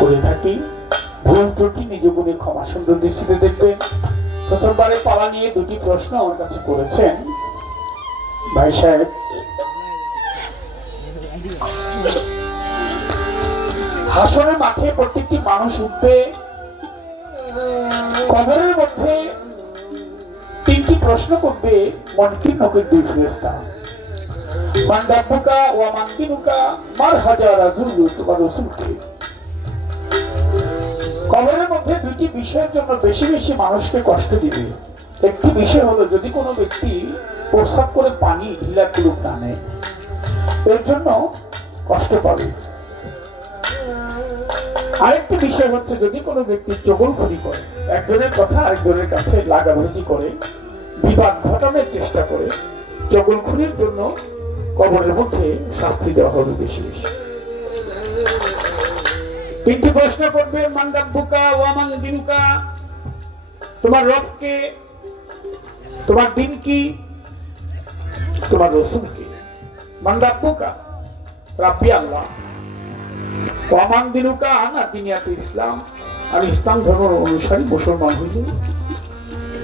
করে থাকি, ভুল ত্রুটি নিজ গুণে ক্ষমা সুন্দর দৃষ্টিতে দেখবেন। প্রথমবারে পালা নিয়ে দুটি প্রশ্ন আমার কাছে করেছেন ভাই সাহেব। হাসরের মাঠে প্রত্যেকটি মানুষ উঠবে, কবরের মধ্যে তিনটি প্রশ্ন করবে মুনকির নকির দুই ফেরেশতা। মান রাব্বুকা ওয়া মান দিনুকা মার হাজা রাসূলু, তোমার রাসূল কে? কবরের মধ্যে দুইটি বিষয়ের জন্য বেশি বেশি মানুষকে কষ্ট দিবে। একটি বিষয় হলো যদি কোনো ব্যক্তি প্রস্রাব করে পানি ঢিলা কুলুপ না নেয়, এর জন্য কষ্ট পাবে। আরেকটি বিষয় হচ্ছে যদি কোনো ব্যক্তি চগলখড়ি করে, একজনের কথা আরেকজনের কাছে লাগাভাজি করে, বিবাদ ঘটানোর চেষ্টা করে, চগলখড়ির জন্য কবরের মধ্যে শাস্তি দেওয়া হবে বেশি বেশি। তিনটি প্রশ্ন করবে, মান রাব্বুকা ওয়া মান দিনুকা, তোমার রব কে, তোমার দিন কি, তোমার রাসূল কে। মান রাব্বুকা, রাব্বি আল্লাহ। ওয়া মান দিনুকা, আনা দিনিয়াতে ইসলাম, আমি ইসলাম ধর্মের অনুসারী মুসলমান হইল।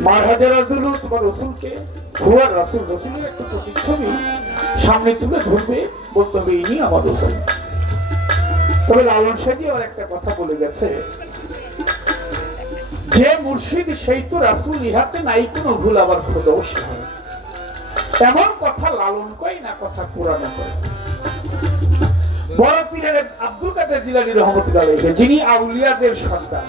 মার হাজা রাসূলু, তোমার রাসূল কে, হুয়া রাসূল, রাসূলের একটা প্রতিচ্ছবি সামনে তুলে ধরবে, বলতে হবে ইনি আমার রাসূল। তবে লালন সাহেব আর একটা কথা বলে গেছে, যে মুর্শিদ সেই তো রাসূল, ইহাতে নাই কোনো ভুল, আবার খোদাও সে হয়। এমন কথা লালন কয় না, কথা কোরআনে কয়। বড় পীরের আব্দুল কাদের জিলানী রহমতুল্লাহ আলাইহি, যিনি আউলিয়াদের সন্তান,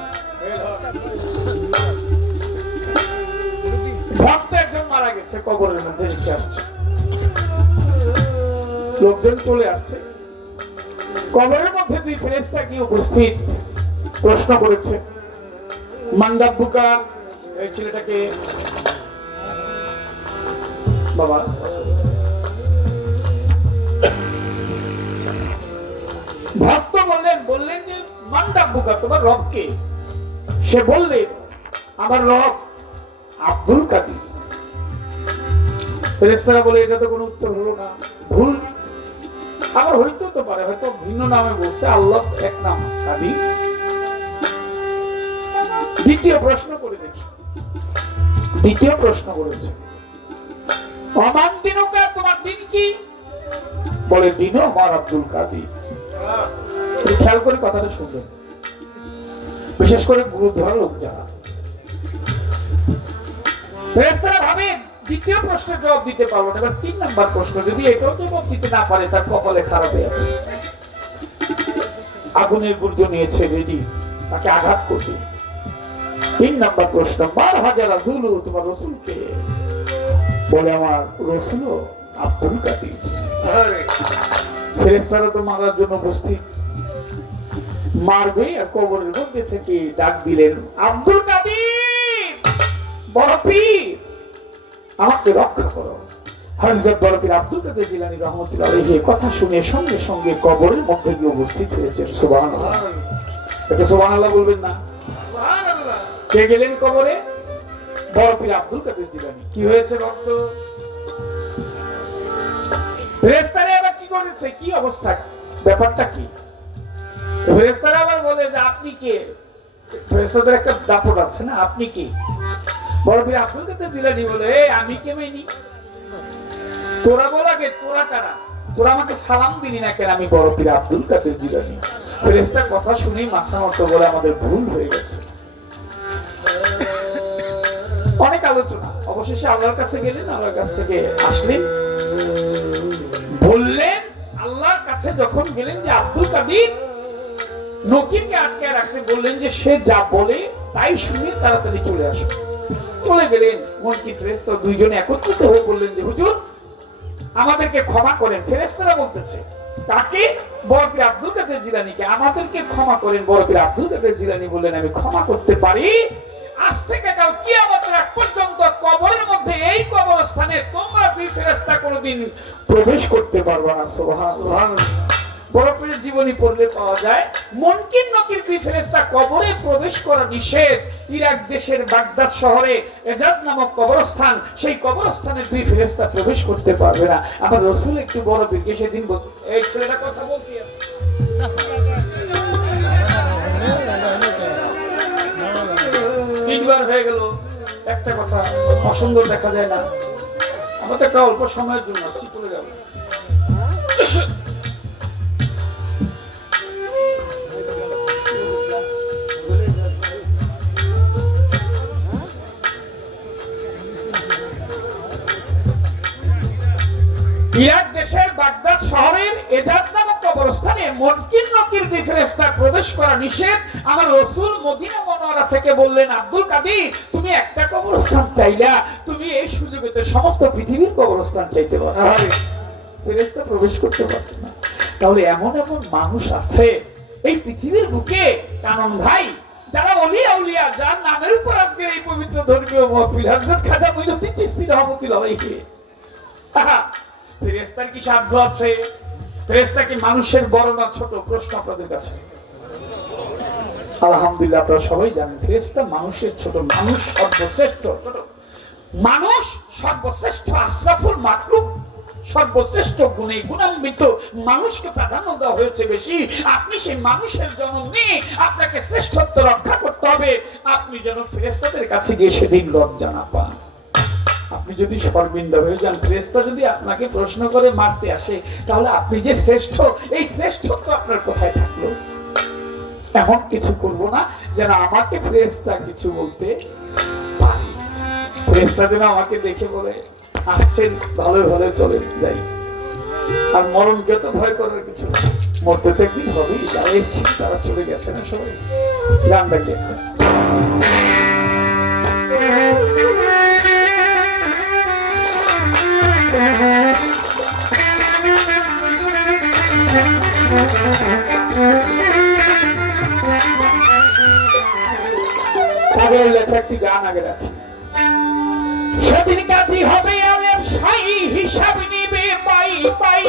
ভক্ত একজন মারা গেছে, কবরের মধ্যে রেখে আসছে, লোকজন চলে আসছে, কবরের মধ্যে দুই ফেরেশতা কি উপস্থিত, প্রশ্ন করেছে, মান রাব্বুকা, এই ছেলেটাকে বাবা ভক্ত বললেন যে মান রাব্বুকা, তোমার রব কে? সে বললেন আমার রব আব্দুল কাদির। ফেরেশতারা বলে এটা তো কোনো উত্তর হলো না, ভুল। আবার হইতেও তো পারে, হয়তো ভিন্ন নামে বলছে, আল্লাহ এক নাম কাদির। দ্বিতীয় প্রশ্ন করে দেখি, দ্বিতীয় প্রশ্ন করেছে, অমান দিনুকা, তোমার দিন কি? বলে দিনও আমার আব্দুল কাদির। খেয়াল করে কথাটা শুনবেন, বিশেষ করে গুরুধর লোক যারা। ফেরেশতারা ভাবে দ্বিতীয় প্রশ্নের জবাব দিতে পারবো না, এবার 3 নাম্বার প্রশ্ন, যদি এটাও জবাব দিতে না পারে তার কপালে খারাপ হয়ে আছে। আগুনের গুর্জ নিয়েছে রেডি, তাকে আঘাত করবে। 3 নাম্বার প্রশ্ন, মার হাজা রাসূলু, তোমার রাসূল কে? বলে আমার রাসূল আব্দুল কাদির। ফেরেশতারা তো মারার জন্য উপস্থিত, মারবে। আর কবরের মধ্যে থেকে ডাক দিলেন, আব্দুল কাদির, বড় পীর, আমাকে রক্ষা করো। হযরত বড় পীর আব্দুল কাদের জিলানী রহমতুল্লাহ আলাইহি কথা শুনে সঙ্গে সঙ্গে কবরের মধ্যে গিয়ে উপস্থিত হয়েছেন। সুবহানাল্লাহ, এটা সুবহানাল্লাহ বলবেন না? সুবহানাল্লাহ। কে গেলেন কবরে? বড় পীর আব্দুল কাদের জিলানী। কি হয়েছে ভক্ত? ফেরেশতারা আবার কি করেছে, কি অবস্থা, ব্যাপারটা কি? ফেরেশতারা আবার বলে যে আপনি কে? ফেরেশতাদের একটা দাপট আছে না, আপনি কি? বড় পীর আব্দুল কাদের জিলানী বলে, আমি কে মাইনি? তোরা বল আগে, তোরা কারা? তোরা আমাকে সালাম দিলি না কেন? আমি বড় পীর আব্দুল কাদের জিলানী। ফেরেশতার কথা শুনেই মাথা নত বলে আমাদের ভুল হয়ে গেছে। অনেক আলোচনা, অবশেষে আল্লাহর কাছে গেলেন, আল্লাহর কাছ থেকে আসলেন, বললেন, আল্লাহর কাছে যখন গেলেন যে আব্দুল কাদির নকিরকে আটকে রাখছে, বললেন যে সে যা বলে তাই শুনে তাড়াতাড়ি চলে আসো। চলে গেলেন, মুনকির ফেরেশতা দুইজনে একত্রিত হয়ে বললেন যে হুজুর আমাদেরকে ক্ষমা করেন। ফেরেশতারা বলতেছে তাকে, বড় পীর আব্দুল কাদের জিলানীকে, আমাদেরকে ক্ষমা করেন। বড় পীর আব্দুল কাদের জিলানী বললেন আমি ক্ষমা করতে পারি, আজ থেকে কাল কিয়ামতের আগ পর্যন্ত কবরের মধ্যে এই কবরস্থানে তোমরা দুই ফেরেশতা কোনোদিন প্রবেশ করতে পারবে না। সুবহানাল্লাহ। বড় পীরের জীবনী পড়লে পাওয়া যায় মুনকির নকির দুই ফেরেশতা কবরে প্রবেশ করা নিষেধ। ইরাক দেশের বাগদাদ শহরে এজাজ নামক কবরস্থান, সেই কবরস্থানে দুই ফেরেশতা প্রবেশ করতে পারবে না। আমার রাসূল একটু বড় পীরকে সেদিন এই ছেলেটা কথা বলতে একটা কথা অসুন্দর দেখা যায় না? আমরা তো একটা অল্প সময়ের জন্য আসছি, চলে যাবো। ইরাক দেশের বাগদাদ শহরের এজাজ নামক কবরস্থানে মুনকির নকির দুই ফেরেশতা প্রবেশ করা নিষেধ। আমার রাসূল মদিনা মুনাওয়ারা থেকে বললেন, আব্দুল কাদির, তুমি একটা কবরস্থান চাইলা, তুমি এই সুযোগেতে সমস্ত পৃথিবীর কবরস্থান চাইতে পারো। ফেরেশতা প্রবেশ করতে পারতো না। তাহলে এমন এমন মানুষ আছে এই পৃথিবীর বুকে, কানন ভাই, যারা ওলিয়া উলিয়া, যার নামের উপর আজকে এই পবিত্র ধর্মীয় মাহফিল, হযরত খাজা মঈনুদ্দিন চিশতি রাহমাতুল্লাহ আলাইহি। ফেরেশতার কি সাধ্য আছে? ফেরেশতা কি মানুষের বড় না ছোট? প্রশ্ন আপনাদের কাছে। আলহামদুলিল্লাহ, আপনারা সবাই জানেন ফেরেশতা মানুষের ছোট। মানুষ সর্বশ্রেষ্ঠ, ছোট মানুষ সর্বশ্রেষ্ঠ, আশরাফুল মাখলুক, সর্বশ্রেষ্ঠ গুণে গুণান্বিত মানুষকে প্রাধান্য দেওয়া হয়েছে বেশি। আপনি সেই মানুষের জন্ম নিয়ে আপনাকে শ্রেষ্ঠত্ব রক্ষা করতে হবে। আপনি যেন ফেরেশতাদের কাছে গিয়ে সেদিন লজ্জা না পান। আপনি যদি শর্মিন্দা হয়ে যান, ফেরেশতা যদি আপনাকে প্রশ্ন করে মারতে আসে, তাহলে আপনি যে শ্রেষ্ঠ, এই শ্রেষ্ঠত্ব আপনার কোথায় থাকলো? এমন কিছু করব না যেন আমাকে ফেরেশতা কিছু বলতে পারে। ফেরেশতা যেন আমাকে দেখে বলে, আসছেন, ভালো ভালো চলে যাই। আর মরণকে তো ভয় করার কিছু, মরতে তো একদিন হবেই। যারা এসেছি তারা চলে গেছে না সবাই। গানটা কি এখন? তাদের লেখা একটি গান আগে রাখি। সেদিন কাজী হবে আলেম শাই, হিসাব নিবে পাই পাই।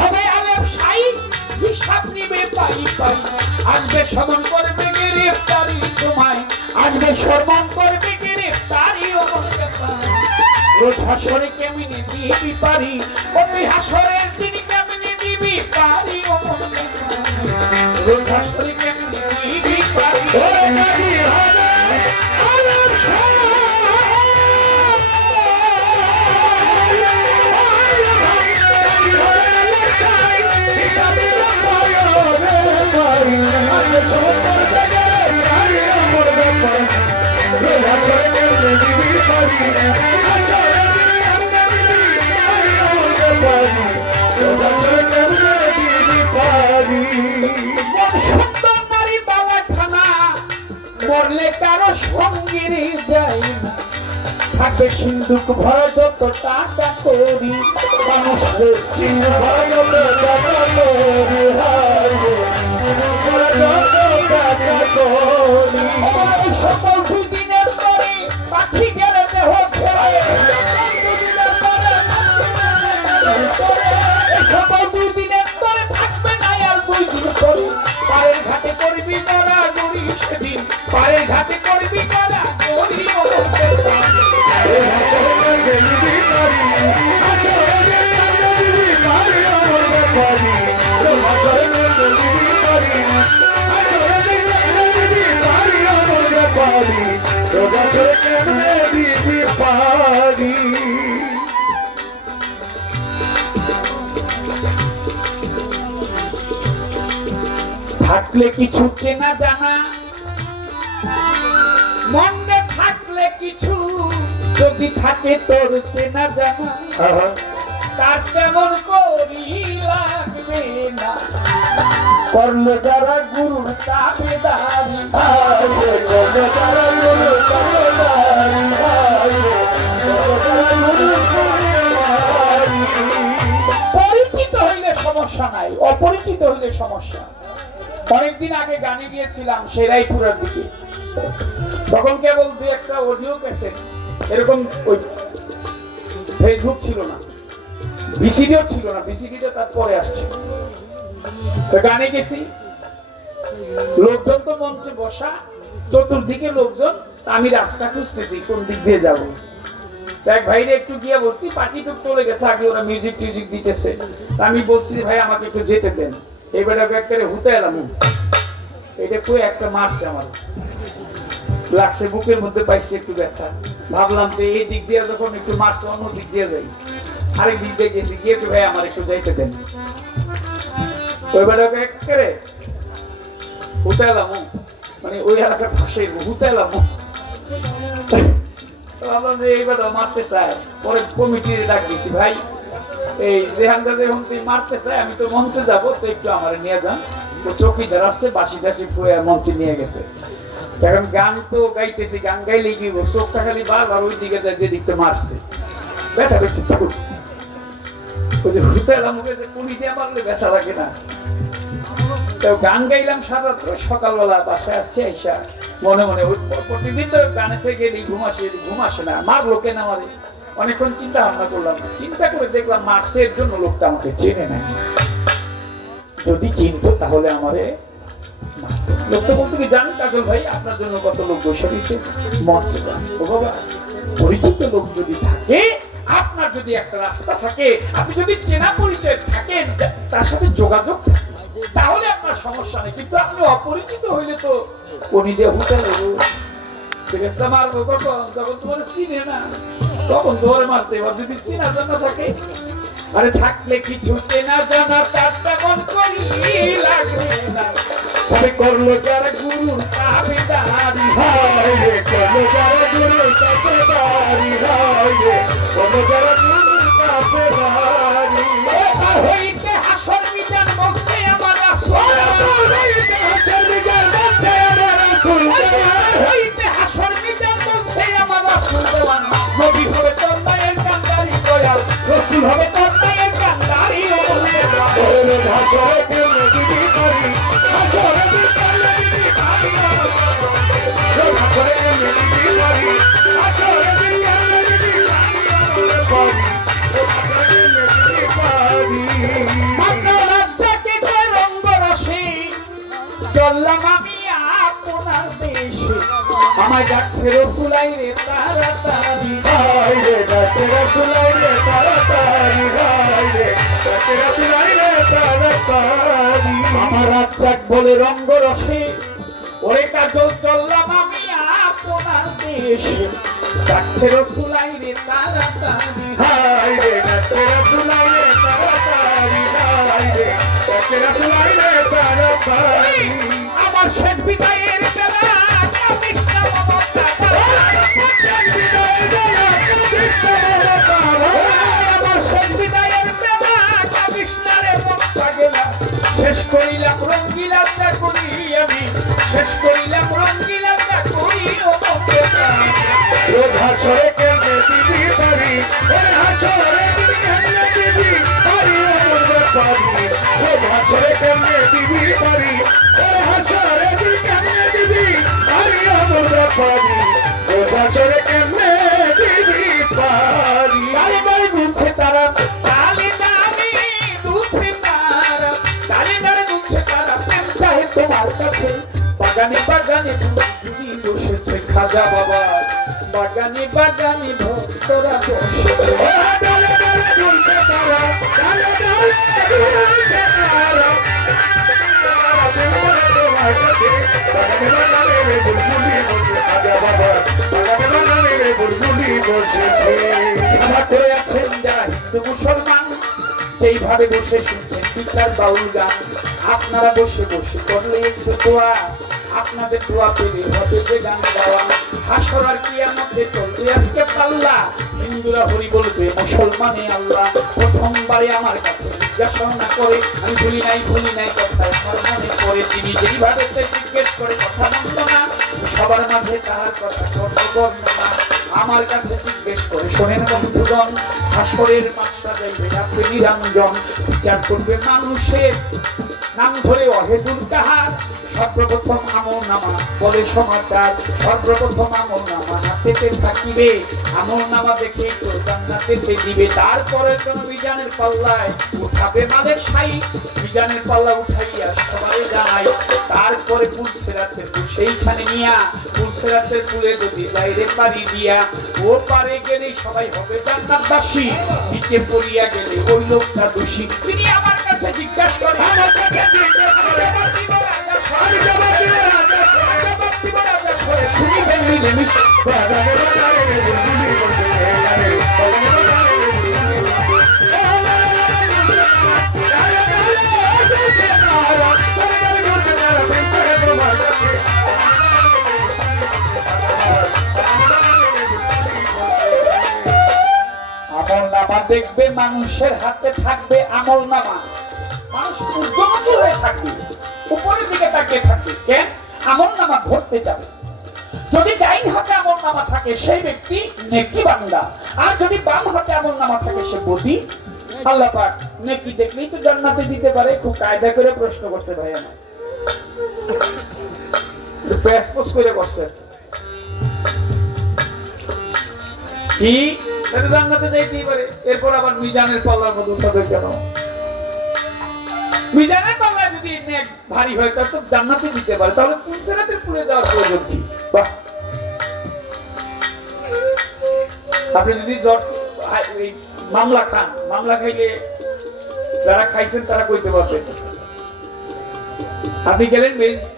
হবে আলেম শাই, হিসাব নিবে পাই পাই। আসবে সমন করবে গ্রেফতারি তোমায়, আসবে সমন করবে গ্রেফতারি। রোজ হাসরে কেমনি দিবি পারি, ওই হাসরের দিন কেমনি দিবি পারি। রোজ হাসরে কেমনি দিবি পারি। মরলে কারো সঙ্গের যায় না, থাকবে সিন্ধুক ভরা যত টাকা করি। মানুষ সিন্ধুক ভরা যত টাকা করি, সকল দুদিনের পরে পাখি গেলে দেহ ছেড়ে, সকল দুদিনের পরে থাকবে না আর 2 দিন পরে। পায়ের ঘাটে করবি মরা গড়ি সেদিন, পায়ের ঘাটে করবি মরা গড়ি। থাকলে কিছু চেনা জানা, মনে থাকলে কিছু, যদি থাকে তোর চেনা জানা, তার তেমন করি লাগবে না। করলে যারা গুরুর তাবেদারি, পরিচিত হইলে সমস্যা নাই, অপরিচিত হইলে সমস্যা। অনেকদিন আগে গানে গিয়েছিলাম সেরাইপুরের দিকে, তখন কেবল 2-1টা অডিও ক্যাসেট, এরকম ওই ফেসবুক ছিল না, ভিসিডিও ছিল না, ভিসিডিটা তারপরে আসছে। তো গানে গেছি, লোকজন তো মঞ্চে বসা, চতুর্দিকে লোকজন, আমি রাস্তা খুঁজতেছি কোন দিক দিয়ে যাবো। এক ভাইরে একটু গিয়ে বলছি, পার্টি তো চলে গেছে আগে, ওরা মিউজিক টিউজিক দিতেছে। আমি বলছি ভাই আমাকে একটু যেতে দেন, এবারে ব্যাগ করে হুতে এলাম। এটা কই একটা মারছে আমার, লাগছে বুকের মধ্যে, পাইছে একটু ব্যথা। ভাবলাম যে এই দিক দিয়ে যখন একটু মারছে অন্য দিক দিয়ে যাই, আরেক দিক দিয়ে গেছি, গিয়ে একটু ভাই আমার একটু যাইতে দেন। ওই বেড়াকে একেবারে হুতাইলাম, মানে ওই এলাকার ভাষায় হুতাইলাম। ভাবলাম যে এই বেড়া মারতে চায়। পরে কমিটির ডাক দিয়েছি, ভাই এই যেহানটা যখন তুই মারতে চাই, আমি তো মঞ্চে যাবো, তো একটু আমার নিয়ে যান। ও চৌকিদার আসছে, বাসি টাসি ফুয়ে মঞ্চে নিয়ে গেছে। এখন গান তো গাইতেছি, গান গাইলেই কি চোখটা খালি বারবার ওই দিকে যায় যেদিকতে মারছে। ব্যথা বেশি তো ওই যে হুতাইলাম, ওকে যে পুলি দিয়ে মারলে ব্যথা লাগে না। তো গান গাইলাম সারা রাত্র, সকালবেলা বাসায় আসছে আইসা মনে মনে ওই প্রতিদিন তো গানে থেকে ঘুম আসে না, মারলো কেন আমারে। অনেকক্ষণ চিন্তা ভাবনা করলাম, চিন্তা করে দেখলাম মারছে এর জন্য লোকটা আমাকে চেনে নাই। যদি চিনতো তাহলে আমারে লোকটা বলতো কি, জানেন কাজল ভাই আপনার জন্য কত লোক বসে দিয়েছে মঞ্চে যান। ও বাবা, পরিচিত লোক যদি থাকে, আপনার যদি একটা রাস্তা থাকে, আপনি যদি চেনা পরিচয় থাকেন, তার সাথে যোগাযোগ থাকে, তাহলে আপনার সমস্যা নেই। কিন্তু আপনি অপরিচিত হইলে তো উনি দিয়ে হুটালে ফেরেশতা মারবো কখন, যখন তোমার চিনে না, তখন ধরে মারতে। এবার যদি চেনা জানা থাকে, আরে থাকলে কিছু চেনা জানা তার তেমন করি লাগবে না। তবে করলো যারা গুরুর তাবেদারি, হায় রে করলো যারা গুরুর তাবেদারি, হায় রে করলো যারা গুরুর তাবেদারি। তার হইতে হাসর মিজান বলছে আমার রাসূল, হইতে হাসর মিজান বলছে আমার রাসূল, হইতে হাসর মিজান বলছে আমার রাসূল। দেওয়ান নবী হবে তোর মায়ের কান্দারি দয়াল, রাসূল হবে তোর মায়ের কান্দারি। ও বলে ওরে হাসরে কেমনে দিবি করি, হাসরে কেমনে দিবি করি, হাসরে কেমনে দিবি করি, হাসরে কেমনে দিবি করি, হাসরে কেমনে দিবি করি। আপনার রাজ্যকে রঙ্গ রসে চললাম আমি আপনার দেশে, আমায় ডাকছে রসুলাই রে তাড়াতাড়ি, হায় রে ডাকছে রসুলাই রে তাড়াতাড়ি, হায় রে ডাকছে রসুলাই রে তাড়াতাড়ি। আমার রাজ্জাক বলে রঙ্গ রসে, ওরে কাজল চললাম আমি আপনার দেশে, ডাকছে রসুলাই রে তাড়াতাড়ি, হায় রে ডাকছে রসুলাই রে তাড়াতাড়ি, হায় রে ডাকছে রসুলাই রে তাড়াতাড়ি। আমার শেষ বিদায়ের বেলা কৃষ্ণ বাবা, আমার শেষ বিদায়ের বেলা কৃষ্ণের মনটা গেলা, শেষ করিলাম রঙ্গিলা করি আমি, শেষ করিলাম রঙ্গিলা করি। ও হাসরে কেমনে দিবি পারি, ওরে হাসরে কেমনে দিবি পারি, ও হাসরে কেমনে দিবি পারি, ওরে হাসরে কেমনে দিবি পারি, আমরা পারি, ও হাসরে কেমনে দিবি পারি। তালে তালে গুনছে তারা, তালে তালে গুনছে তারা, তালে তালে গুনছে তারা, প্রেম চাহে তোমার কাছে। বাগানে বাগানে তুমি বসেছে খাজা বাবা, বাগানে বাগানে ভক্তরা বসেছে। তালে তালে গুনছে তারা, তালে তালে গুনছে তারা, বাগানে বাগানে বুলবুলি বসে খাজা বাবা, বাগানে বাগানে বুলবুলি বসেছে। আমার করে আছেন যারা হিন্দু মুসলমান, যেইভাবে বসে শুনছেন পিতার বাউল গান, আপনারা বসে বসে করলে একটু দোয়া, আপনাদের দোয়া পেলে হবে যে গান গাওয়া। হাসর আর কিয়ামতে চলবে আজকে পাল্লা, হিন্দুরা হরি বলবে মুসলমানে আল্লাহ। প্রথমবারে আমার কাছে জিজ্ঞাসা না করে, আমি ভুলি নাই কথা আমার মনে পড়ে। তিনি যেইভাবে জিজ্ঞেস করে কথা মন্দ না, সবার মাঝে তাহার কথা বর্ণনা। আমার কাছে জিজ্ঞেস করে শোনেন বন্ধুগণ, হাসরের মাসটা যাইবে আপনি নিরঞ্জন, বিচার করবে মানুষের নাম ধরে অহেতুর কাহার। সর্বপ্রথম আমল নামা বলে সমাচার, সর্বপ্রথম আমল নামা হাতেতে থাকিবে, আমল নামা দেখে তো জান্নাতে দিবে। তারপরে কোন মিজানের পাল্লায় উঠাবে মাদের সাই, মিজানের পাল্লা উঠাইয়া সবাই জানাই। তারপরে পুলসেরাতের সেইখানে নিয়া, পুলসেরাতের কুলে যদি বাইরে পারি দিয়া, ও পারে গেলে সবাই হবে জান্নাতবাসী, নিচে পড়িয়া গেলে ওই লোকটা দোষী। তিনি আমার কাছে জিজ্ঞাসা করে, আমার কাছে জিজ্ঞাসা করে, মিলেমিশে আমল নামা দেখবে মানুষের হাতে থাকবে আমল নামা, মানুষ ঊর্ধ্বমুখী হয়ে থাকবে, উপরের দিকে তাকিয়ে থাকবে। কেন? আমল নামা ধরতে যাবে। যদি ডাইন হাতে আমল নামা থাকে সেই ব্যক্তি নেকি বান্দা, আর যদি বাম হাতে আমল নামা থাকে সে বদি। আল্লাহ পাক নেকি দেখলেই তো জান্নাতে দিতে পারে। খুব কায়দা করে প্রশ্ন করছে ভাই, আমার প্যাসপোস করে করছে কি জান্নাতে যাইতেই পারে। এরপর আবার মিজানের পাল্লার মধ্যে উঠাবে কেন? মিজানের পাল্লা যদি নেক ভারী হয় তাহলে তো জান্নাতে দিতে পারে, তাহলে পুলসেরাতে পুড়ে যাওয়ার প্রয়োজন কি? বাহ, আপনি যদি মামলা খান, মামলা খাইলে যারা খাইছেন তারা কইতে পারবেন। আপনি গেলেন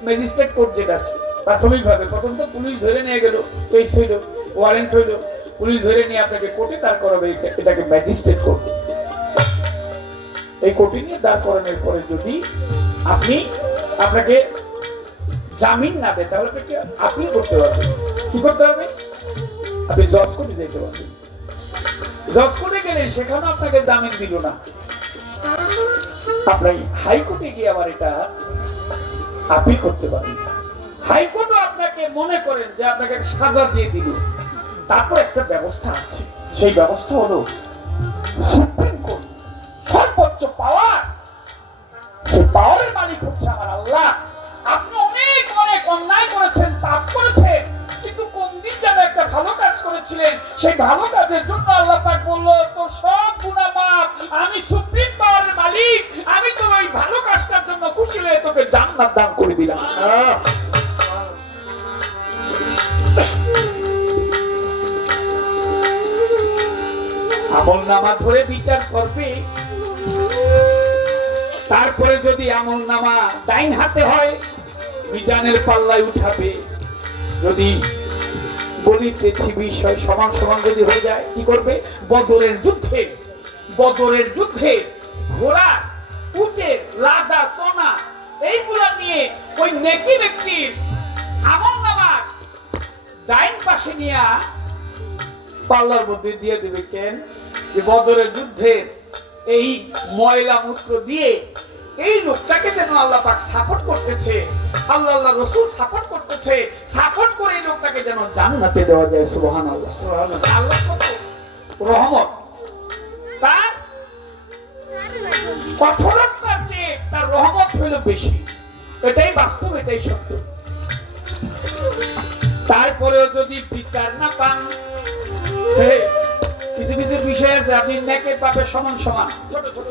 ম্যাজিস্ট্রেট কোর্ট, যেটা আছে প্রাথমিক ভাবে প্রথম তো পুলিশ ধরে নিয়ে গেল, কেস হইল, ওয়ারেন্ট হইল, পুলিশ ধরে নিয়ে আপনাকে কোর্টে দাঁড় করাবে, এটাকে ম্যাজিস্ট্রেট কোর্ট। এই কোর্টে নিয়ে দাঁড় করানোর পরে যদি আপনাকে জামিন না দেয় তাহলে আপনি করতে পারবেন। কি করতে হবে? আপনি জজ কোর্টে যেতে পারবেন। জজ কোর্টে গেলে সেখানে আপনাকে জামিন দিল না, আপনি হাইকোর্টে গিয়ে আবার এটা আপিল করতে পারেন। হাইকোর্টও আপনাকে মনে করেন যে আপনাকে সাজা দিয়ে দিল, তারপর একটা ব্যবস্থা আছে, সেই ব্যবস্থা হলো সুপ্রিম কোর্ট, সর্বোচ্চ পাওয়ার। সেই পাওয়ারের মালিক হচ্ছে আমার আল্লাহ। আপনি অনেক অনেক অন্যায় করেছেন, পাপ করেছেন, কিন্তু কোন দিন যেন একটা ভালো কাজ করেছিলেন, সেই ভালো কাজের জন্য আল্লাহ পাক বলল তোর সব গুনাহ মাফ, আমি সুপ্রিম পাওয়ারের মালিক, আমি তোর ওই ভালো কাজটার জন্য খুশি হয়ে তোকে জান্নাত দান করে দিলাম। আমল নামা ধরে বিচার করবে, তারপরে যদি আমল নামা ডাইন হাতে হয় মিজানের পাল্লায় উঠাবে। যদি বলিতেছি বিষয় সমান সমান যদি হয়ে যায় কি করবে? বদরের যুদ্ধে ঘোড়া, উটের লাদা, সোনা এইগুলা নিয়ে ওই নেকি ব্যক্তির আমল নামা ডাইন পাশে নিয়ে পাল্লার মধ্যে দিয়ে দেবে। কেন? যে বদরের যুদ্ধে এই ময়লা মূত্র দিয়ে এই লোকটাকে যেন আল্লাহ পাক সাপোর্ট করতেছে, আল্লাহ রাসূল সাপোর্ট করতেছে, সাপোর্ট করে এই লোকটাকে যেন জান্নাতে দেওয়া যায়। সুবহানাল্লাহ, সুবহানাল্লাহ। আল্লাহ কত রহমত, তার কঠোরতার চেয়ে তার রহমত হইল বেশি। এটাই বাস্তব, এটাই সত্য। তারপরেও যদি বিচার না পান, কিছু কিছু বিষয় আছে আপনি নেকের পাপের সমান সমান, ছোট ছোট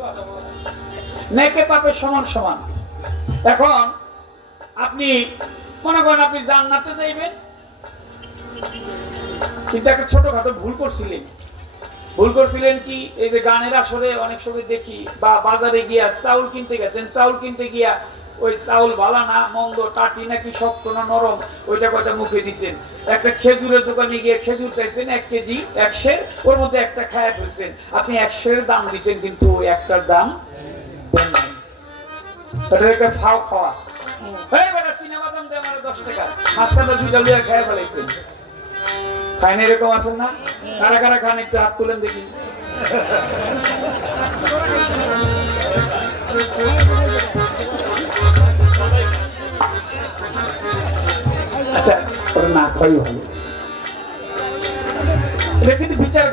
নেকের পাপের সমান সমান। এখন আপনি মনে করেন আপনি জান্নাতে যাইবেন, কিন্তু একটা ছোটখাটো ভুল করছিলেন কি? এই যে গানের আসরে অনেক সময় দেখি, বা বাজারে গিয়া চাউল কিনতে গেছেন, চাউল কিনতে গিয়া ওই চাউল ভালো না মন্দ, টাটি নাকি শক্ত না নরম, ওইটা কয়টা মুখে দিচ্ছেন। একটা খেজুরের দোকানে গিয়ে খেজুর চাইছেন 1 কেজি 100, ওর মধ্যে একটা খায়া ফেলছেন। আপনি 100 এর দাম দিচ্ছেন, কিন্তু একটার দাম দেন নাই। এটা একটা ফাও খাওয়া। এই বেটা সিনেমা দাম দে আমার 10 টাকা, মাঝখানে 2টা লইয়া খায়া ফেলাইছেন। খায় না এরকম আছেন না? কারা কারা খান একটু হাত তুলেন দেখি। আচ্ছা, না খাই ভালো। এটা কিন্তু বিচার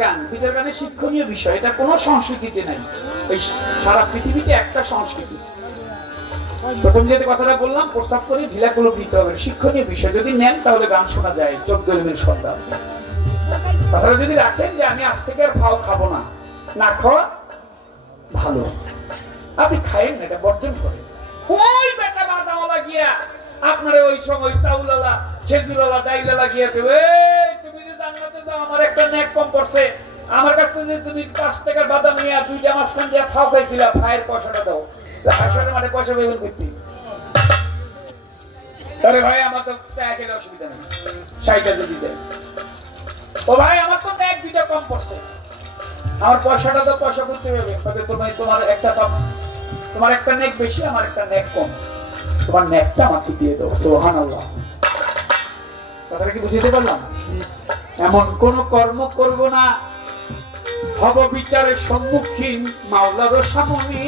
গানের শিক্ষণীয় বিষয়, এটা কোনো সংস্কৃতিতে নাই। ওই সারা পৃথিবীতে একটা সংস্কৃতি। প্রথম যে কথাটা বললাম, প্রস্তাব করে ঢিলা কুলুপ নিতে হবে, শিক্ষণীয় বিষয়। যদি নেন তাহলে গান শোনা যায় 14 ইলমের সন্তান। কথাটা যদি রাখেন যে আমি আজ থেকে আর ফাও খাবো না, না খাওয়া ভালো, আপনি খায়েন না, এটা বর্জন করেন। ওই বেটা বাদাওয়ালা গিয়া আপনারা ওই সময় চাউলালা, খেজুরালা, ডাইলালা গিয়া তুমি যে জান্নাতে যাও, আমার একটা নেক কম পড়ছে, আমার কাছ থেকে তুমি 5 টাকার বাদাম নিয়ে 2টা মাঝখান দিয়ে ফাও খাইছিলা, ফায়ের পয়সাটা দাও। হাসরের মাঠে পয়সা পাইবেন করতে। আরে ভাই আমার তো টাকার অসুবিধা নেই, 60টা যদি দেন। ও ভাই আমার তো এক দুইটা কম পড়ছে, আমার পয়সাটা তো পয়সা করতে হবে, তবে তোমার একটা তোমার একটা নেক বেশি, আমার একটা নেক কম, তোমার নেকটা আমাকে দিয়ে দাও। সুবহানাল্লাহ। কথাটা কি বুঝতে পারলাম? এমন কোন কর্ম করব না হব বিচারের সম্মুখীন মাওলার সামনে,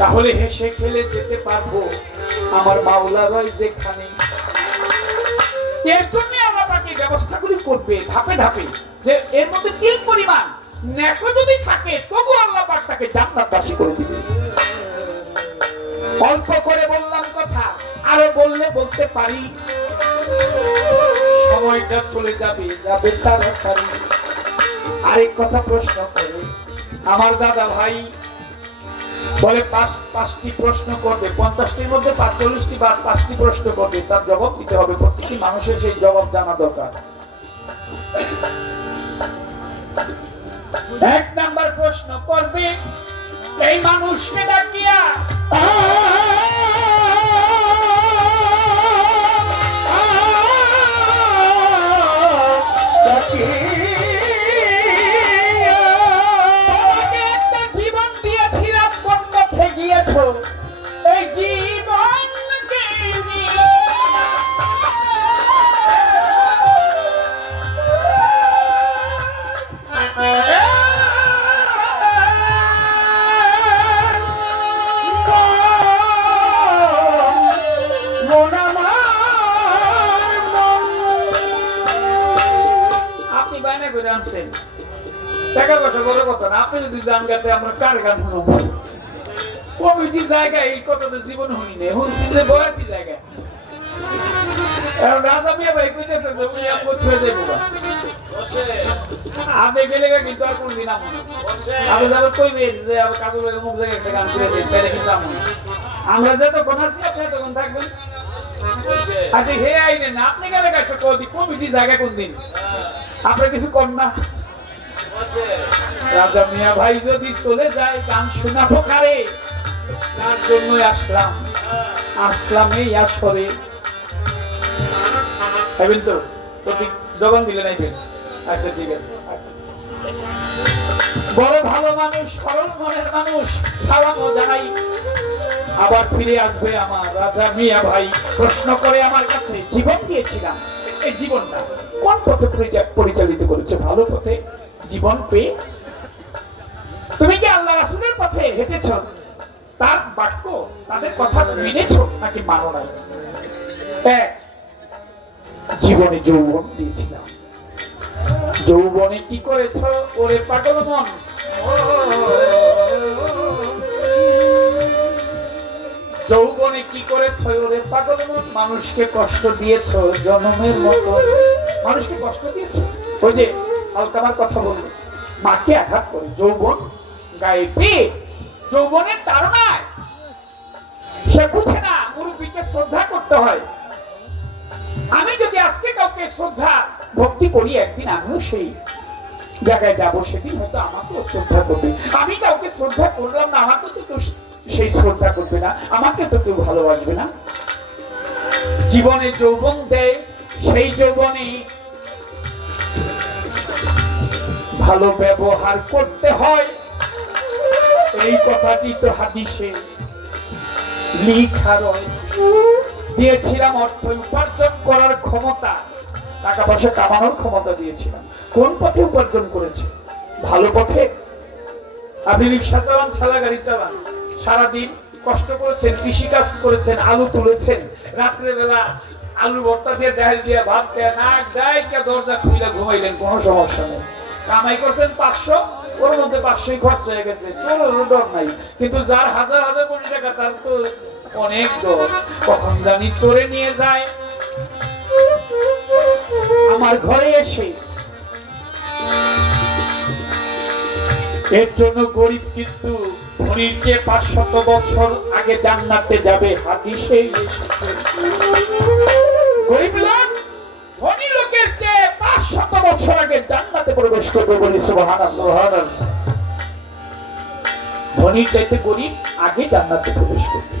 তাহলে হেসে খেলে যেতে পারবো আমার মাওলার যেখানে। এর জন্য আল্লাহ পাকের ব্যবস্থাগুলি করবে ধাপে ধাপে, যে এর মধ্যে কি পরিমাণ নেক যদি থাকে তবু আল্লাহ পাক তাকে জান্নাতবাসী করে দিবে। অল্প করে বললাম কথা, আরো বললে বলতে পারি, সময়টা চলে যাবে তাড়াতাড়ি। আরেক কথা প্রশ্ন করে আমার দাদা ভাই বলে, পাঁচটি প্রশ্ন করবে, 50টির মধ্যে 45টি বা 5টি প্রশ্ন করবে, তার জবাব দিতে হবে। প্রত্যেকটি মানুষের সেই জবাব জানা দরকার। 1 নাম্বার প্রশ্ন করবে, এই মানুষকে ডাকিয়া তোমাকে একটা জীবন দিয়েছিলাম, কোন পথে গিয়েছো? এই জীবনকে নিয়ে টাকা পয়সা বড় কথা না, আপনি যদি গান গাতে আমরা কার গান শুনবো? কমিটি জায়গায় এই কথা তো জীবন শুনি নেই, শুনছি যে বয়ার কি জায়গায়। রাজা মিয়া ভাই কইতেছে যে উনি আপদ হয়ে যাইব, আমি গেলে কিন্তু আর কোনদিন আমো না। আমি যাবো কইবে যে আমার কাজল মুখ জায়গায় একটা গান করে দিই, তাহলে কিন্তু আমো না। আমরা যতক্ষণ আছি আপনি তখন থাকবেন। আচ্ছা হে আইনে না, আপনি গেলে গাছ কমিটি জায়গা কোন দিন আপনার কিছু কম না। রাজা মিয়া ভাই যদি চলে যায় গান শোনাবো কারে? তার জন্যই আসলাম এই আসরে। ভাবেন তো প্রতীক জবান দিলে নাইবেন? আচ্ছা ঠিক আছে। বড় ভালো মানুষ, সরল মনের মানুষ, সালামও জানাই। আবার ফিরে আসবে আমার রাজা মিয়া ভাই। প্রশ্ন করে আমার কাছে, জীবন দিয়েছিলাম, এই জীবনটা কোন পথে পরিচালিত করেছে? ভালো পথে জীবন পেয়ে তুমি কি আল্লাহ রাসূলের পথে হেঁটেছ? তার বাক্য তাদের কথা মেনেছ নাকি মানো নাই? জীবনে যৌবন দিয়েছিলাম, যৌবনে কি করেছ? ওরে পাগল মন, যৌবনে কি করেছ? ওরে পাগল মন, মানুষকে কষ্ট দিয়েছ জনমের মতো, মানুষকে কষ্ট দিয়েছ। ওই যে আলকামার কথা বললো, মাকে আঘাত করে যৌবন গায়ে পেয়ে, যৌবনের তাড়নায় সে বুঝে না মুরব্বীকে শ্রদ্ধা করতে হয়। আমি যদি আজকে কাউকে শ্রদ্ধা ভক্তি করি, একদিন আমিও সেই জায়গায় যাব, সেদিন হয়তো আমাকেও শ্রদ্ধা করবে। আমি কাউকে শ্রদ্ধা করলাম না, আমাকে তো কেউ সেই শ্রদ্ধা করবে না, আমাকে তো কেউ ভালোবাসবে না। জীবনে যৌবন দেয়, সেই যৌবনে ভালো ব্যবহার করতে হয়। এই কথাটি তো হাদিসে লেখা রয়েছে। দিয়েছিলাম অর্থ উপার্জন করার ক্ষমতা, টাকা পয়সা কামানোর ক্ষমতা দিয়েছিলাম। কোন পথে উপার্জন করেছে? ভালো পথে। আপনি রিক্সা চালান, ঠেলা গাড়ি চালান, সারাদিন কষ্ট করেছেন, কৃষিকাজ করেছেন, আলু তুলেছেন, রাত্রে বেলা আলু ভর্তা দিয়ে ডাল দিয়ে ভাত দিয়ে নাক ডাই কে দরজা খুলে ঘুমাইলেন, কোনো সমস্যা নেই। কামাই করছেন 500, ওর মধ্যে 500 খরচ হয়ে গেছে, চোরের ডর নাই। কিন্তু যার হাজার হাজার কোটি টাকা, তার তো অনেক ডর, কখন জানি চোরে নিয়ে যায়। আমার ঘরে এসে এর জন্য গরিব কিন্তু ধনীর চেয়ে 500 বছর আগে জান্নাতে যাবে, হাদিসে এসেছে। গরিব লোক ধনী লোকের চেয়ে 500 বছর আগে জান্নাতে প্রবেশ করবে, বলি সুবহানাল্লাহ। ধনীর চাইতে গরিব আগে জান্নাতে প্রবেশ করবে।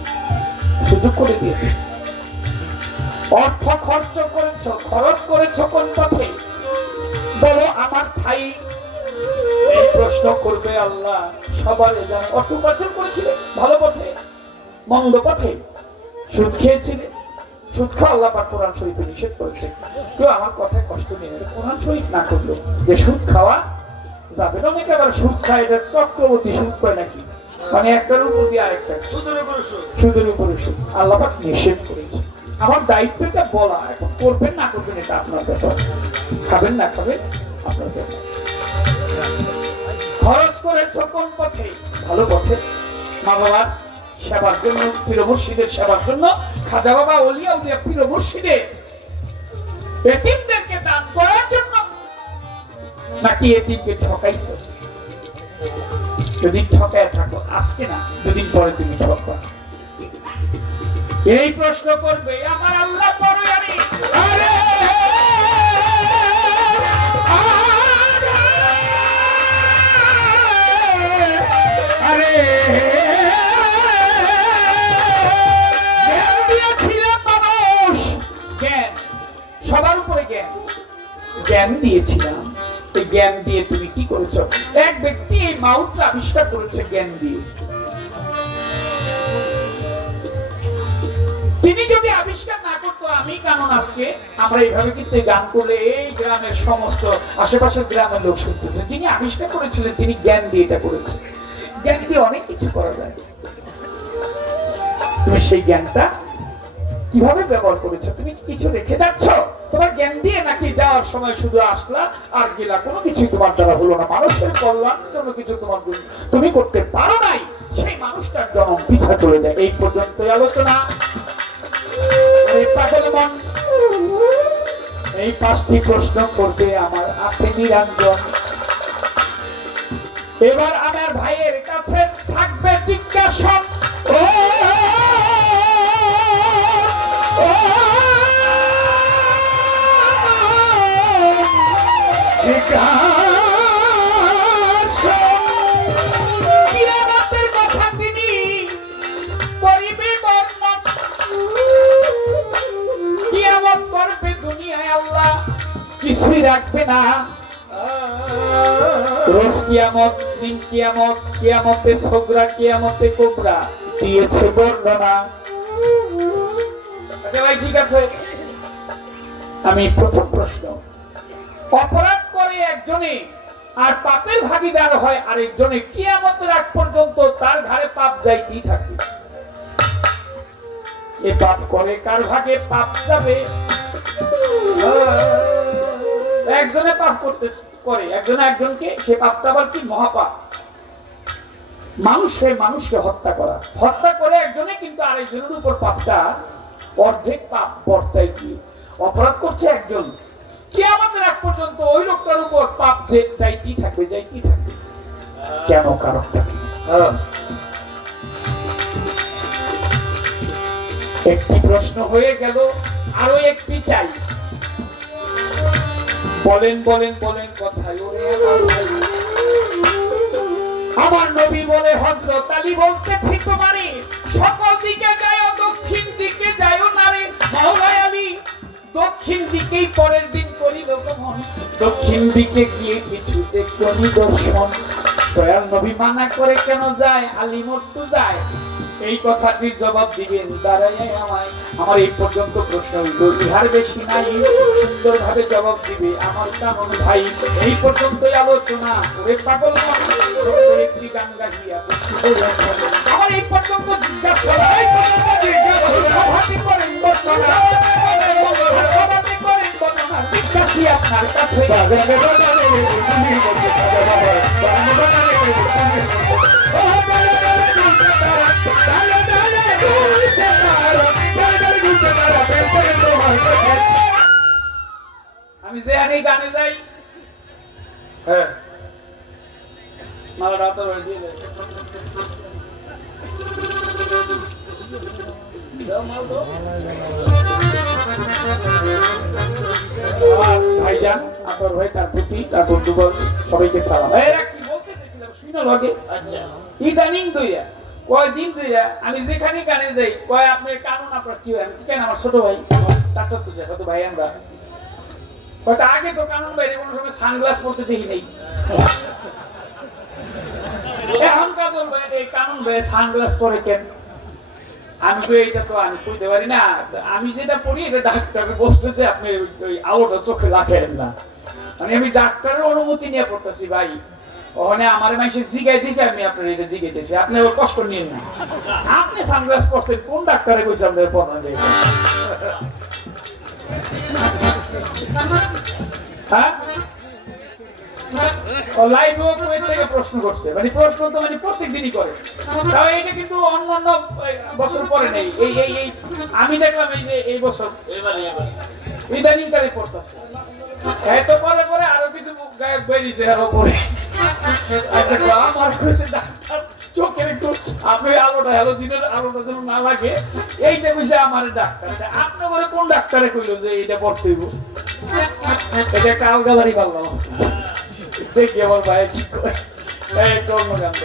সুযোগ করে দিয়েছে। অর্থ খরচ করেছো কোন পথে? বলো আমার ভাই এই প্রশ্ন করবে আল্লাহ সবার জানে। অর্থ উপার্জন করেছিলে ভালো পথে, মন্দ পথে? সুদ খেয়েছিলে? সুদ খাওয়া আল্লাহ পাক কোরআন শরীফে নিষেধ করেছে। কেউ আমার কথায় কষ্ট নিয়ে নেবে, কোরআন শরীফ না করলো যে সুদ খাওয়া যাবে না। অনেকে আবার সুদ খায়, এটা চক্রবর্তী সুদ পায় নাকি, মানে একটার উপর দিয়ে আরেকটা সুদের উপরে সুদ আল্লাহ পাক নিষেধ করেছে। আমার দায়িত্বটা বলা, এখন করবেন না করবেন এটা আপনার ব্যাপার, খাবেন না খাবেন আপনার ব্যাপার। খরচ করেছো কোন পথে? ভালো পথে, মা বাবার সেবার জন্য, পীর মুর্শিদের সেবার জন্য, খাজা বাবা ওলিয়া উলিয়া পীর মুর্শিদের এতিমদেরকে দান করার জন্য, নাকি এতিমকে ঠকাইছো? যদি ঠকায় থাকো আজকে না, দুদিন পরে তুমি ঠকবা। এই প্রশ্ন করবে আমার আল্লাহ পরে জানি। আরে আরে জ্ঞান দিয়েছিলাম মানুষ, জ্ঞান সবার উপরে জ্ঞান দিয়েছিলাম। এই জ্ঞান দিয়ে তুমি কি করেছো? এক ব্যক্তি এই মাউথটা আবিষ্কার করেছে জ্ঞান দিয়ে। তিনি যদি আবিষ্কার না করতো, আমি কেমন আজকে আমরা এইভাবে কিন্তু গান করলে এই গ্রামের সমস্ত আশেপাশের গ্রামের লোক শুনতেছে। যিনি আবিষ্কার করেছিলেন তিনি জ্ঞান দিয়ে এটা করেছে। জ্ঞান দিয়ে অনেক কিছু করা যায়। তুমি সেই জ্ঞানটা কিভাবে ব্যবহার করেছো? তুমি কিছু রেখে যাচ্ছ তোমার জ্ঞান দিয়ে, নাকি যাওয়ার সময় শুধু আসলা আর গেলা, কোনো কিছুই তোমার দ্বারা হলো না? মানুষের কল্যাণের জন্য কিছু তোমার তুমি করতে পারো নাই, সেই মানুষটার জন্ম বৃথা চলে যায়। এই পর্যন্তই আলোচনা। এই 5টি প্রশ্ন করবে আমার আপনি নিরঞ্জন। এবার আমার ভাইয়ের কাছে থাকবে জিজ্ঞাসা। কিয়ামতের কথা তিনি করিবে বর্ণনা। কিয়ামত করবে দুনিয়ায় আল্লাহ, কিছুই রাখবে না। রোজ কিয়ামত, দিন কিয়ামত, কিয়ামতে সগরা, কিয়ামতে কোবরা দিয়েছে বর্ণনা। আচ্ছা ভাই ঠিক আছে, আমি প্রথম প্রশ্ন, অপরাধ করে একজনে আর পাপের ভাগীদার হয় আরেকজনে, কিয়ামতের আগ পর্যন্ত তার ঘাড়ে পাপ যাইতেই থাকে। এ পাপ করে কার ভাগে পাপ যাবে? একজনে পাপ করতে করে, একজনে একজনকে, সে পাপটা আবার কি মহাপাপ। মানুষকে হত্যা করা, হত্যা করে একজনে, কিন্তু আরেকজনের উপর পাপটা অর্ধেক পাপ বর্তায় গিয়ে অপরাধ করছে একজন, কিয়ামতের আগ পর্যন্ত ওই লোকটার উপর পাপ যাইতেই থাকবে, যাইতেই থাকবে। কেন? কারণটা কি? একটি প্রশ্ন হয়ে গেল, আরো একটি চাই। বলেন বলেন বলেন কথায়। ওরে আমার নবী বলে, হযরত আলী বলতেছি তোমারে, সকল দিকে যায়, দক্ষিণ দিকে যায় না রে মাওলা আলী। দক্ষিণ দিকেই পরের দিন করিল গমন, দক্ষিণ দিকে গিয়ে কিছু দেখল নিদর্শন। দয়াল নবী মানা করে কেন যায়? আলী মরতু যায়। এই কথাটির জবাব দিবেন দাঁড়ায় আমায়। আমার এই পর্যন্ত প্রশ্ন হইল, ইহার বেশি নাই, সুন্দরভাবে জবাব দিবে আমার কানন ভাই। এই পর্যন্তই আলোচনা। ওরে পাগল একটি গান গাহিয়া আমার এই পর্যন্ত জিজ্ঞাসা করেন বর্ণনা, সভাপতি করেন বর্ণনা, জিজ্ঞাসী আপনার কাছে। আমি যে আনি গানে যাই, হ্যাঁ মালা রাত দিয়ে যায় ভাইজান, আপনার ভাই, তার প্রতি, তার বন্ধুবর্গ সবাইকে সালাম। এরা কি বলতে চাইছিলাম শুনে লগে। আচ্ছা, ইদানিং দইয়া কয় দিন ধরে আমি যেখানে কানে যাই কয় আপনি কানুন আপনার কি হয় কেন আমার ছোট ভাই চাচার তো ছোট ভাই আমরা কয়টা আগে তো কানুন বাইরে কোনো সময় সানগ্লাস পরতে দেখি নাই এখন কাজল ভাই এই কানুন ভাই সানগ্লাস পরে কেন আমি তো এইটা তো আমি কইতে পারি না আমি যেটা পড়ি এটা ডাক্তার বলছে যে আপনি ওই আলোটা চোখে লাগাবেন না মানে আমি ডাক্তারের অনুমতি নিয়ে পড়তেছি ভাই ওখানে আমার মাসে জিগাই দিকে আমি আপনার এটা জিগাইতেছি আপনি ওই কষ্ট নিন না আপনি সানগ্লাস পরছেন কোন ডাক্তারে কইছে আপনার পড়া যায় হ্যাঁ লাইভ থেকে প্রশ্ন করছে মানে প্রশ্ন তো মানে প্রত্যেক দিনই করে তাও এটা কিন্তু অন্যান্য বছর পরে নেই এই এই এই আমি দেখলাম এই যে এই বছর ইদানিং কালে পড়তেছে এত পরে পরে আরো কিছু গায়ক বেরিয়েছে আরো পরে আচ্ছা আমার কাছে ডাক্তার চোখের একটু আপনি আলোটা হ্যালোজিনের আলোটা যেন না লাগে এইটা বুঝে আমার ডাক্তার আপনি করে কোন ডাক্তারে কইলো যে এইটা পড়তে হইব এটা একটা আলগা বাড়ি পারলাম দেখি আমার ভাই কি করে এই কর্মকাণ্ড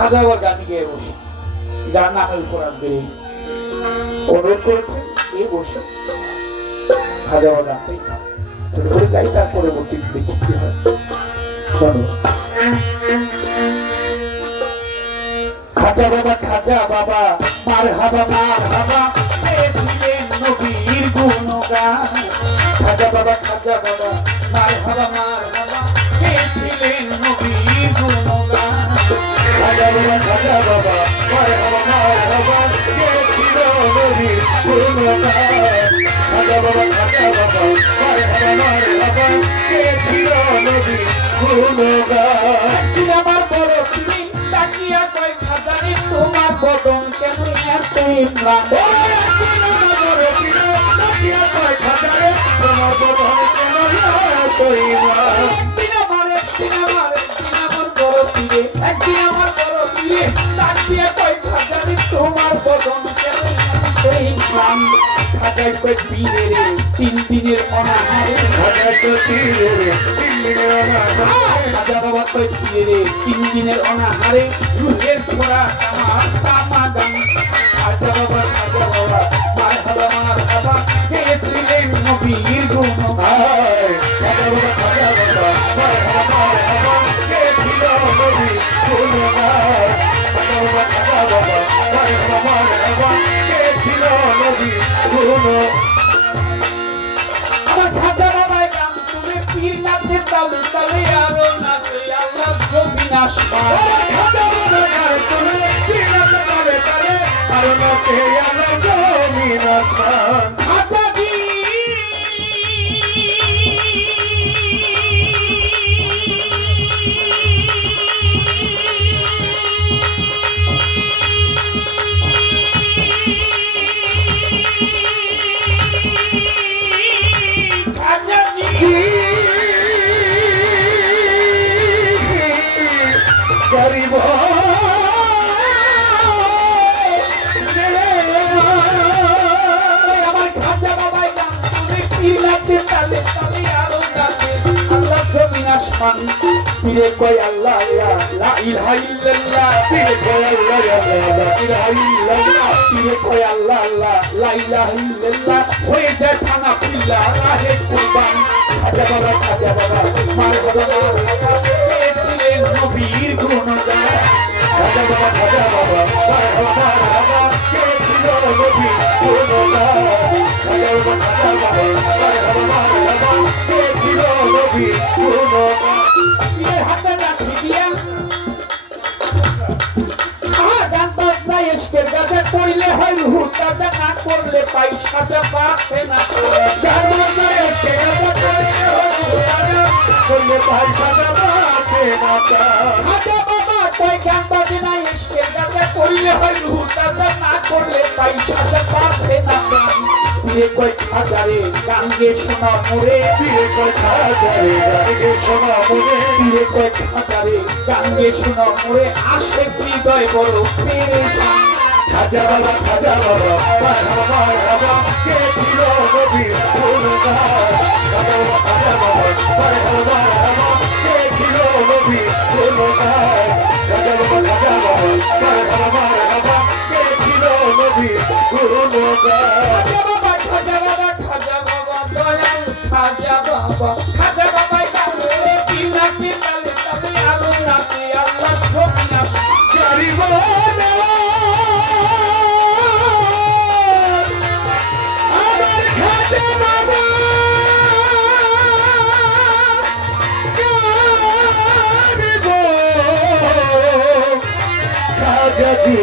খাজা বাবা গান গিয়ে বসে যার নামের উপর আসবে অনুরোধ করেছে এ বসে খাজা বাবা গানটাই ছোট করে গাই তার পরবর্তী দেখি কি হয় খাজা বাবা মার হাবা নবীর গুণগান খাজা বাবা মার হাবা কে ছিলেন নবীর গুণগান খাজা বাবা মার হাবা কে ছিল নবীর গুণগান খাজা বাবা মার হাবা কে ছিল নবীর গুণগান আমার বড় তুমি তাকিয়া কয় খাজারে তোমার বদন কেমন এত ইমরান তাকিয়া কয় খাজারে তোমার বদন কেমন এত ইমরান একদিন আমার বড় পীরে একদিন আমার বড় পীরে তাকিয়া কয় খাজারে তোমার বদন কেমন এত ইমরান খাজায় কয় পীরে রে 3 দিনের অনাহারে খাজায় কয় পীরে রে 3 দিনের অনাহারে খাজা বাবা কয় পীরে রে 3 দিনের অনাহারে রুহের খোরা আমার সামাদান খাজা বাবা মার হাবা কে ছিলেন নবীর গুণগান খাজা বাবা মার হাবা কে ছিল নবীর গুণগান খাজা বাবা মার হাবা কে ছিল নবীর গুণগান আমার খাজা বাবা গান তুমি পীর নাচে তালে তালে আরো নাচে আল্লাহ জমিনাশ খাজা বাবা গান তুমি পীর নাচে তালে তালে আরো নাচে আল্লাহ জমিনাশ খাজা জি গরিব আমার খাজা বাবা গান তুমি কি নাচে তালে তালে আরো নাচে আল্লাহ জমিন আসমান পীরে কয় আল্লাহ লা ইলাহা ইল্লাল্লাহ পীরে কয় আল্লাহ লা ইলাহা ইল্লাল্লাহ পীরে কয় আল্লাহ লা ইলাহা ইল্লাল্লাহ হয়ে যায় খানা পিল্লা রাহে কুরবান খাজা বাবা মার হাবা কে ছিলেন নবীর গুণগান খাজা বাবা মার হাবা কে ছিল নবীর গুণগান খাজা বাবা মার হাবা পয়সা পাচ্ছে না করলে হয় রুহু তাজা না করলে পয়সা পাচ্ছে না ফিরে কয় হাজারে গান গে শোনা মোরে ফিরে কয় হাজারে গান গে শোনা মোরে আসে হৃদয় বড় পেরেশান খাজা বাবা মারহাবা কে ছিল নবীর গুণগান খাজা বাবা মারহাবা কে ছিল নবীর গুণগান খাজা বাবা মারহাবা কে ছিল নবীর গুণগান খাজা বাবা দয়াল খাজা বাবা গালে পিলাতে তালে তালে আলো রাতে আল্লাহ ছবি আসে জারিব আমার খাজা বাবা জারিব খাজা জি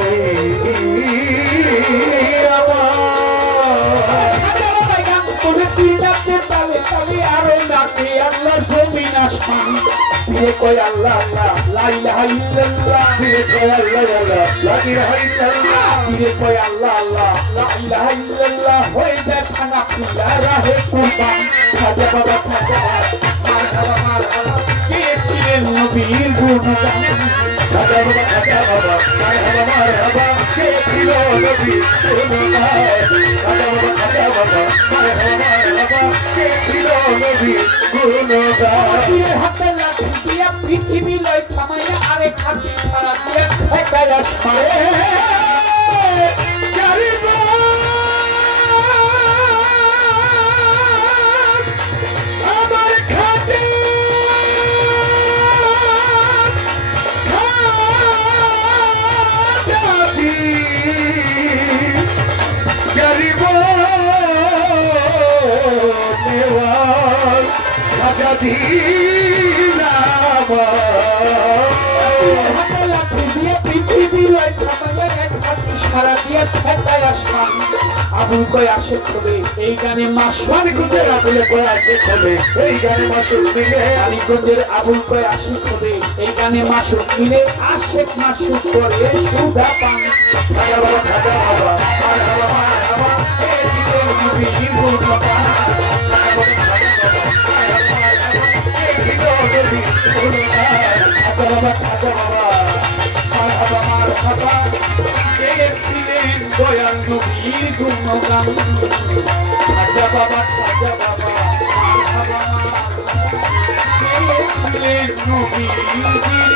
ফিরে কয় আল্লাহ আল্লাহ লা ইলাহা ইল্লাল্লাহ ফিরে কয় আল্লাহ লা ইলাহা ইল্লাল্লাহ ফিরে কয় আল্লাহ আল্লাহ লা ইলাহা ইল্লাল্লাহ হয়ে যায় খানা পিলা রাহে কুরবান খাজা বাবা মারহাবা কে ছিলেন নবীর গুণগান খাজা বাবা মারহাবা কে ছিল নবীর গুণগান খাজা বাবা মারহাবা কে ছিল নবীর গুণগান হাতে লাঠি দিয়া পৃথিবী লয় থামাইয়া আরেক হাতে ছাড়া দিয়ে ঠেকায় আসমানে জারিব আমার খাজা খাজাজি জারিব নেওয়ার খাজাজি হাতে লাঠি দিয়ে পৃথিবী লয় থামাইয়া এক হাতে ছাড়া দিয়ে ঠেকায় আসমানে আবুল কয় আসে তবে এই গানে মানিকগঞ্জের আবুলে কয় আসে খোলে এই গানে মাসুক মিলে মানিকগঞ্জের আবুল কয় আসে তবে এই গানে মাসুক মিলে আশেক মাসুক করে সুধা পান খাজা বাবা মারহাবা কে ছিলেন নবীর গুণগান কে ছিল নবীর গুণগান খাজা বাবা মারহাবা কে ছিলেন দয়াল নবীর গুণগান খাজা বাবা মারহাবা কে ছিলেন নবীর